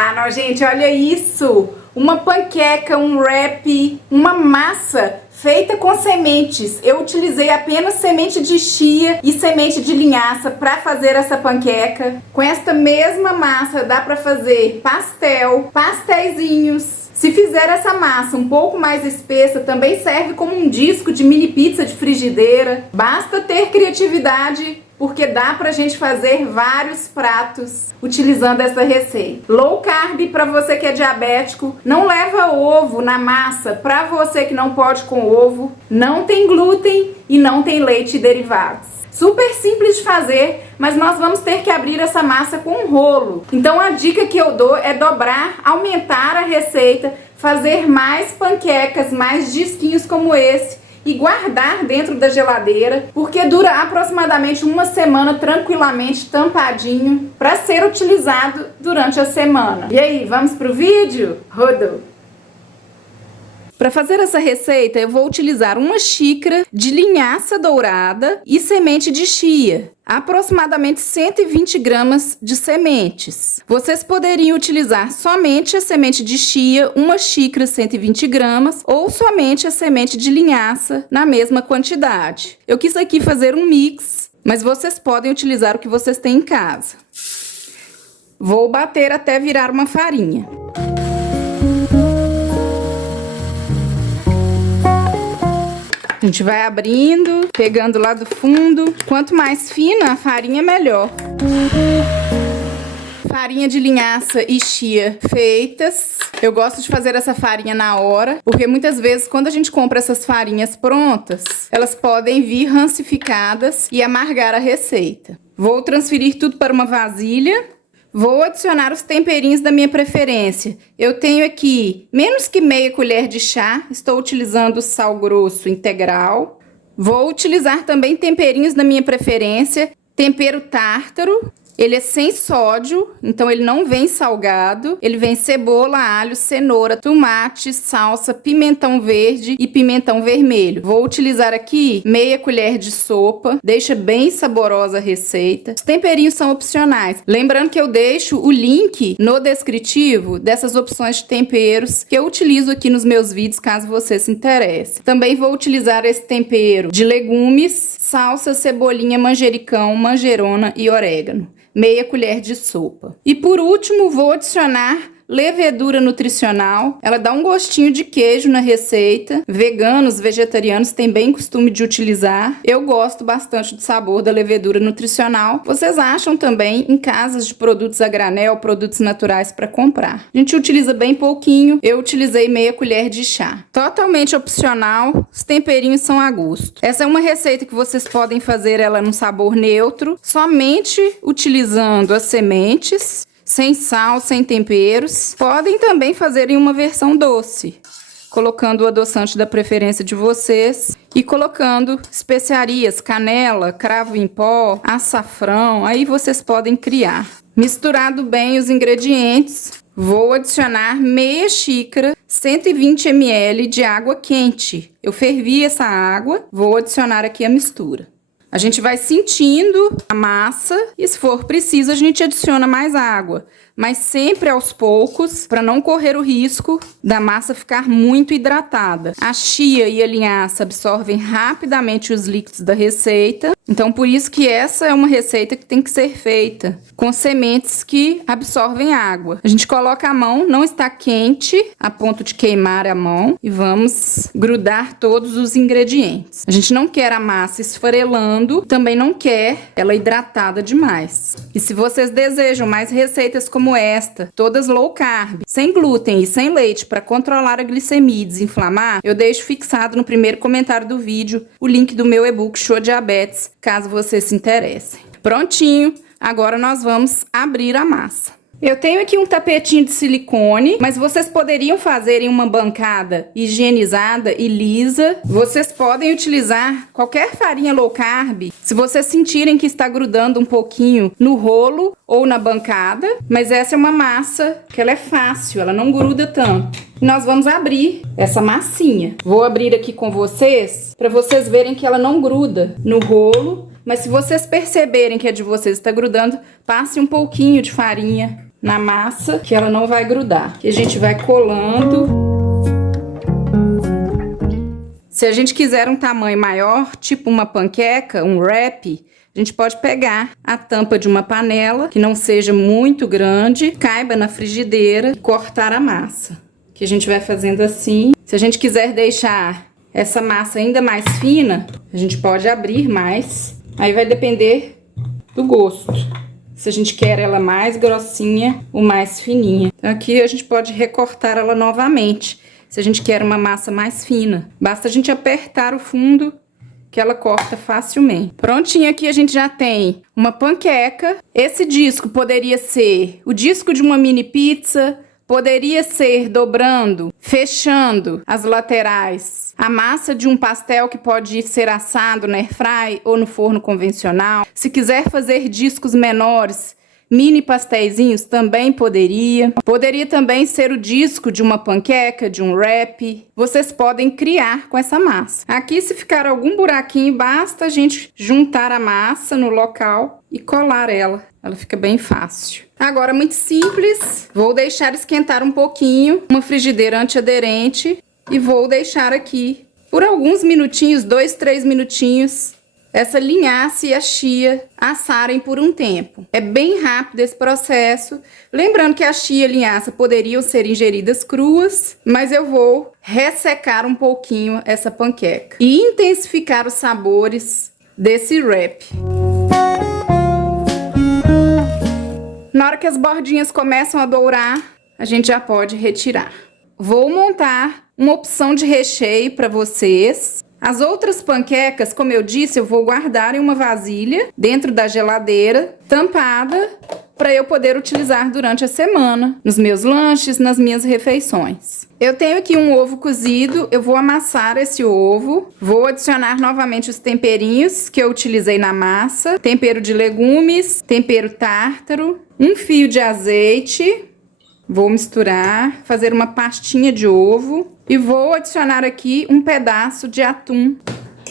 Ah, não, gente, olha isso! Uma panqueca, um wrap, uma massa feita com sementes. Eu utilizei apenas semente de chia e semente de linhaça para fazer essa panqueca. Com esta mesma massa dá para fazer pastel, pastéisinhos. Se fizer essa massa um pouco mais espessa, também serve como um disco de mini pizza de frigideira. Basta ter criatividade, porque dá pra gente fazer vários pratos utilizando essa receita. Low carb para você que é diabético, não leva ovo na massa para você que não pode com ovo, não tem glúten e não tem leite e derivados. Super simples de fazer, mas nós vamos ter que abrir essa massa com um rolo. Então a dica que eu dou é dobrar, aumentar a receita, fazer mais panquecas, mais disquinhos como esse e guardar dentro da geladeira, porque dura aproximadamente uma semana tranquilamente tampadinho para ser utilizado durante a semana. E aí, vamos pro vídeo? Rodou! Para fazer essa receita, eu vou utilizar uma xícara de linhaça dourada e semente de chia. Aproximadamente 120 gramas de sementes. Vocês poderiam utilizar somente a semente de chia, uma xícara 120 gramas, ou somente a semente de linhaça na mesma quantidade. Eu quis aqui fazer um mix, mas vocês podem utilizar o que vocês têm em casa. Vou bater até virar uma farinha. A gente vai abrindo, pegando lá do fundo. Quanto mais fina a farinha, melhor. Farinha de linhaça e chia feitas. Eu gosto de fazer essa farinha na hora, porque muitas vezes quando a gente compra essas farinhas prontas, elas podem vir rancificadas e amargar a receita. Vou transferir tudo para uma vasilha. Vou adicionar os temperinhos da minha preferência. Eu tenho aqui menos que meia colher de chá. Estou utilizando sal grosso integral. Vou utilizar também temperinhos da minha preferência. Tempero tártaro. Ele é sem sódio, então ele não vem salgado. Ele vem cebola, alho, cenoura, tomate, salsa, pimentão verde e pimentão vermelho. Vou utilizar aqui meia colher de sopa. Deixa bem saborosa a receita. Os temperinhos são opcionais. Lembrando que eu deixo o link no descritivo dessas opções de temperos que eu utilizo aqui nos meus vídeos, caso você se interesse. Também vou utilizar esse tempero de legumes, salsa, cebolinha, manjericão, manjerona e orégano. Meia colher de sopa. E por último, vou adicionar levedura nutricional. Ela dá um gostinho de queijo na receita. Veganos, vegetarianos têm bem costume de utilizar. Eu gosto bastante do sabor da levedura nutricional. Vocês acham também em casas de produtos a granel, produtos naturais para comprar. A gente utiliza bem pouquinho. Eu utilizei meia colher de chá. Totalmente opcional. Os temperinhos são a gosto. Essa é uma receita que vocês podem fazer ela num sabor neutro, somente utilizando as sementes, sem sal, sem temperos. Podem também fazer em uma versão doce, colocando o adoçante da preferência de vocês e colocando especiarias, canela, cravo em pó, açafrão, aí vocês podem criar. Misturado bem os ingredientes, vou adicionar meia xícara, 120 ml de água quente. Eu fervi essa água, vou adicionar aqui a mistura. A gente vai sentindo a massa e, se for preciso, a gente adiciona mais água. Mas sempre aos poucos, para não correr o risco da massa ficar muito hidratada. A chia e a linhaça absorvem rapidamente os líquidos da receita. Então, por isso que essa é uma receita que tem que ser feita com sementes que absorvem água. A gente coloca a mão, não está quente, a ponto de queimar a mão. E vamos grudar todos os ingredientes. A gente não quer a massa esfarelando, também não quer ela hidratada demais. E se vocês desejam mais receitas como esta, todas low carb, sem glúten e sem leite, para controlar a glicemia e desinflamar, eu deixo fixado no primeiro comentário do vídeo o link do meu e-book Show Diabetes, caso vocês se interessem. Prontinho, agora nós vamos abrir a massa. Eu tenho aqui um tapetinho de silicone, mas vocês poderiam fazer em uma bancada higienizada e lisa. Vocês podem utilizar qualquer farinha low carb, se vocês sentirem que está grudando um pouquinho no rolo ou na bancada. Mas essa é uma massa que ela é fácil, ela não gruda tanto. E nós vamos abrir essa massinha. Vou abrir aqui com vocês, para vocês verem que ela não gruda no rolo. Mas se vocês perceberem que a de vocês está grudando, passe um pouquinho de farinha na massa que ela não vai grudar. E a gente vai colando. Se a gente quiser um tamanho maior, tipo uma panqueca, um wrap, a gente pode pegar a tampa de uma panela, que não seja muito grande, caiba na frigideira e cortar a massa. Que a gente vai fazendo assim. Se a gente quiser deixar essa massa ainda mais fina, a gente pode abrir mais. Aí vai depender do gosto. Se a gente quer ela mais grossinha ou mais fininha. Então aqui a gente pode recortar ela novamente. Se a gente quer uma massa mais fina, basta a gente apertar o fundo que ela corta facilmente. Prontinho, aqui a gente já tem uma panqueca. Esse disco poderia ser o disco de uma mini pizza, poderia ser dobrando, fechando as laterais, a massa de um pastel que pode ser assado na airfry ou no forno convencional. Se quiser fazer discos menores, mini pastéisinhos, também poderia. Poderia também ser o disco de uma panqueca, de um wrap. Vocês podem criar com essa massa. Aqui, se ficar algum buraquinho, basta a gente juntar a massa no local e colar ela. Ela fica bem fácil. Agora, muito simples. Vou deixar esquentar um pouquinho, uma frigideira antiaderente, e vou deixar aqui por alguns minutinhos, 2, 3 minutinhos, essa linhaça e a chia assarem por um tempo. É bem rápido esse processo. Lembrando que a chia e a linhaça poderiam ser ingeridas cruas, mas eu vou ressecar um pouquinho essa panqueca e intensificar os sabores desse wrap. Na hora que as bordinhas começam a dourar, a gente já pode retirar. Vou montar uma opção de recheio para vocês. As outras panquecas, como eu disse, eu vou guardar em uma vasilha dentro da geladeira, tampada, para eu poder utilizar durante a semana, nos meus lanches, nas minhas refeições. Eu tenho aqui um ovo cozido, eu vou amassar esse ovo, vou adicionar novamente os temperinhos que eu utilizei na massa, tempero de legumes, tempero tártaro, um fio de azeite. Vou misturar, fazer uma pastinha de ovo e vou adicionar aqui um pedaço de atum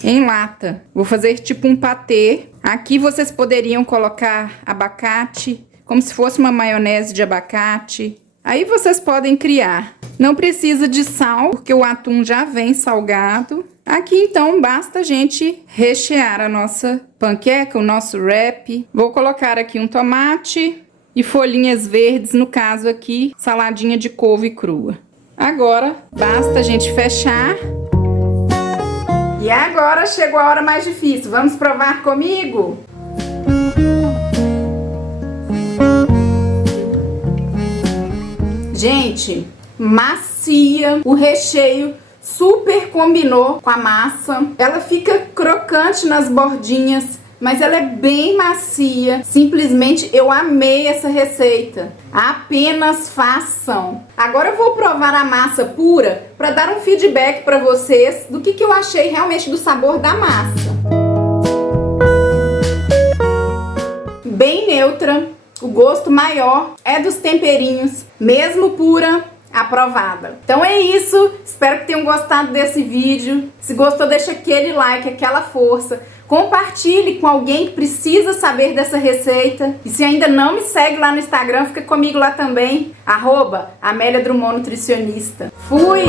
em lata. Vou fazer tipo um patê. Aqui vocês poderiam colocar abacate, como se fosse uma maionese de abacate. Aí vocês podem criar. Não precisa de sal, porque o atum já vem salgado. Aqui então basta a gente rechear a nossa panqueca, o nosso wrap. Vou colocar aqui um tomate e folhinhas verdes, no caso aqui, saladinha de couve crua. Agora, basta a gente fechar. E agora chegou a hora mais difícil. Vamos provar comigo? Gente, macia, o recheio super combinou com a massa. Ela fica crocante nas bordinhas, mas ela é bem macia. Simplesmente eu amei essa receita. Apenas façam. Agora eu vou provar a massa pura para dar um feedback para vocês do que eu achei realmente do sabor da massa. Bem neutra. O gosto maior é dos temperinhos, mesmo pura, aprovada. Então é isso. Espero que tenham gostado desse vídeo. Se gostou, deixa aquele like, aquela força. Compartilhe com alguém que precisa saber dessa receita. E se ainda não me segue lá no Instagram, fica comigo lá também. @AméliaDrummondNutricionista. Fui!